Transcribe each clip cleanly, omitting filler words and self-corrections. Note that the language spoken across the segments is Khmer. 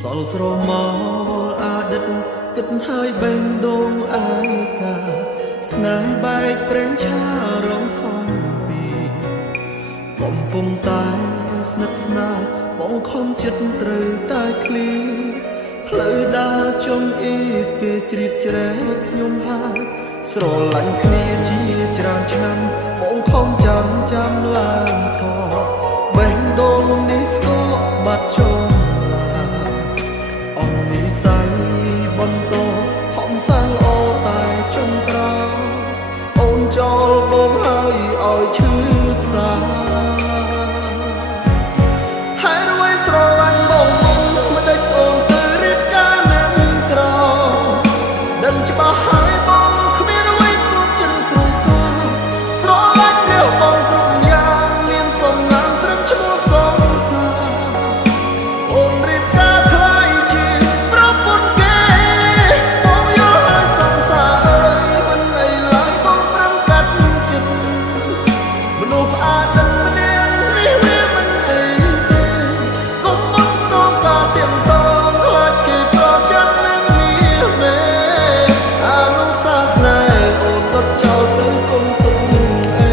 សល់ស្រមោលអតីតគិតហើយបេងដូងឯកាស្នេហ៍បែកប្រេងឆារងសំពីកំពុងតែស្និទ្ធស្នាលបងខំចិត្តត្រូវតែឃ្លីផ្លូវដើរចុងអ៊ីគេជ្រៀតជ្រែកខ្ញុំហើយស្រឡាញ់គ្នាជាច្រើនឆ្នាំបងខំចាំឡើងខបេះដូងនេះស្គរបាត់ចុងអង្គនិស័យបន្តខំសាងល្អតែចុងក្រោយអូនចោលបងហើយឲ្យឈឺផ្សាហើយរួយស្រឡាញ់បងមិនដេចអូនទៅរៀបការនឹងក្រដឹងច្បាស់ហើយបងគ្មានអ្វីគួរចិនគ្រួសារស្រឡាញ់លះបងគ្រប់យ៉ាងមានសំណាងត្រឹមឈ្មោះសងសាអូនរៀបការខ្លាយជាប្រពន្ធគេបងយល់ហើយសងសាអើយមិនអីឡើយបងប្រឹងកាត់ចិត្តមនុស្សអាទិត្យម្នាក់នេះវាមិនអីទេកុំមកតកាទៀមតងខ្លាចគេប្រចាំនឹងមានមេអនុសាសនាអូនក៏ចោលទៅកុំទុកអី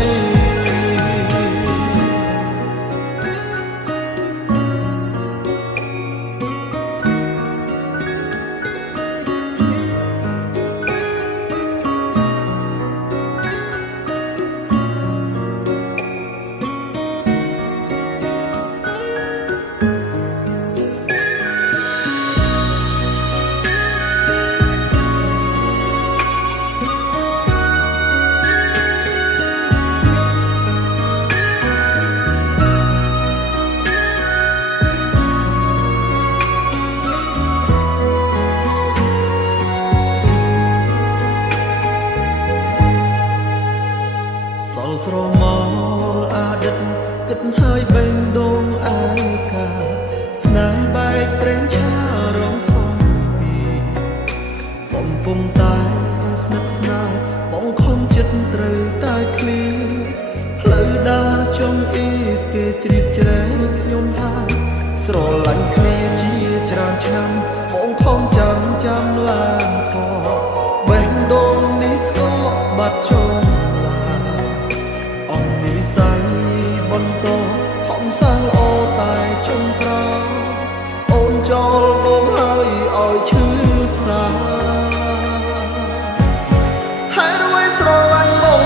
សល់ស្រមោលអតីតគិតហើយបេងដូងឯកាស្នេហ៍បែកប្រេងឆារងសំពីកំពុងតែស្និទ្ធស្នាលបងខំចិត្តត្រូវតែឃ្លីផ្លូវដើរចុងអ៊ីគេជ្រៀតជ្រែកខ្ញុំហើយស្រឡាញ់គ្នាជាច្រើនឆ្នាំបងខំចាំឡើងខបេះដូងនេះស្គរបាត់ចុងអង្គនិស័យបន្តខំសាងល្អតែចុងក្រោយអូនចោលបងហើយឲ្យឈឺផ្សាហើយរួយស្រឡាញ់បង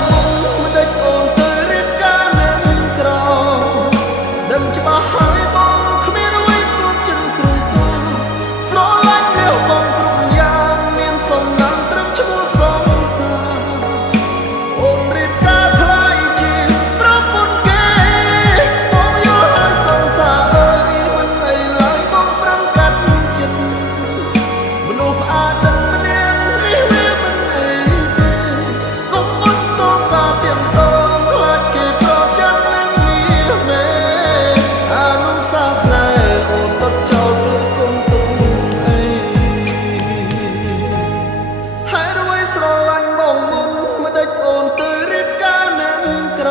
មិនដេចអូនទៅរៀបការនឹងក្រដឹងច្បាស់ហើយបងគ្មានអ្វីគួរចិនគ្រួសារស្រឡាញ់លះបងគ្រប់យ៉ាងមានសំណាងត្រឹមឈ្មោះសងសាអូនរៀបការខ្លាយជាប្រពន្ធគេបងយល់ហើយសងសាអើយមិនអីឡើយបងប្រឹងកាត់ចិត្តមនុស្សអាទិត្យម្នាក់នេះវាមិនអីទេកុំមកតកាទៀមតងខ្លាចគេប្រចាំនឹងមានមេអនុសាសនាអូនក៏ចោលទៅកុំទុកអីហើយរួយស្រឡាញ់បងមិនដេចអូនទៅរៀបការនឹងក្រ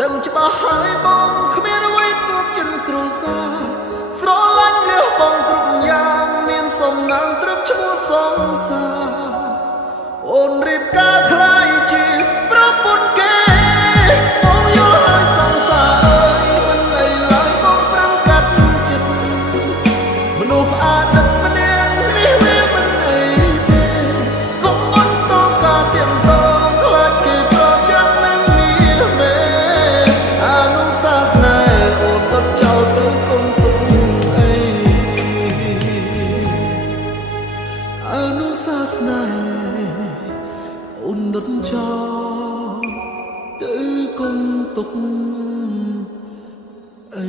ដឹងច្បាស់ហើយបងគ្មានអ្វីគួរចិនគ្រួសារស្រឡាញ់លះបងគ្រប់យ៉ាងមានសំណាងត្រឹមឈ្មោះសងសាអូនរៀបការខ្លាយជាប្រពន្ធគេបងយល់ហើយសងសាអើយមិនអីឡើយបងប្រឹងកាត់ចិត្តមនុស្សអាទិត្យម្នាក់នេះវាមិនអីទេកុំបន្តកាទៀមតងខ្លាចគេប្រចាំនឹងមានមេអនុសាសនាអូនក៏ចោលទៅកុំទុកអីអនុសាសនាអូនដុតចោលទៅកុំទុកអី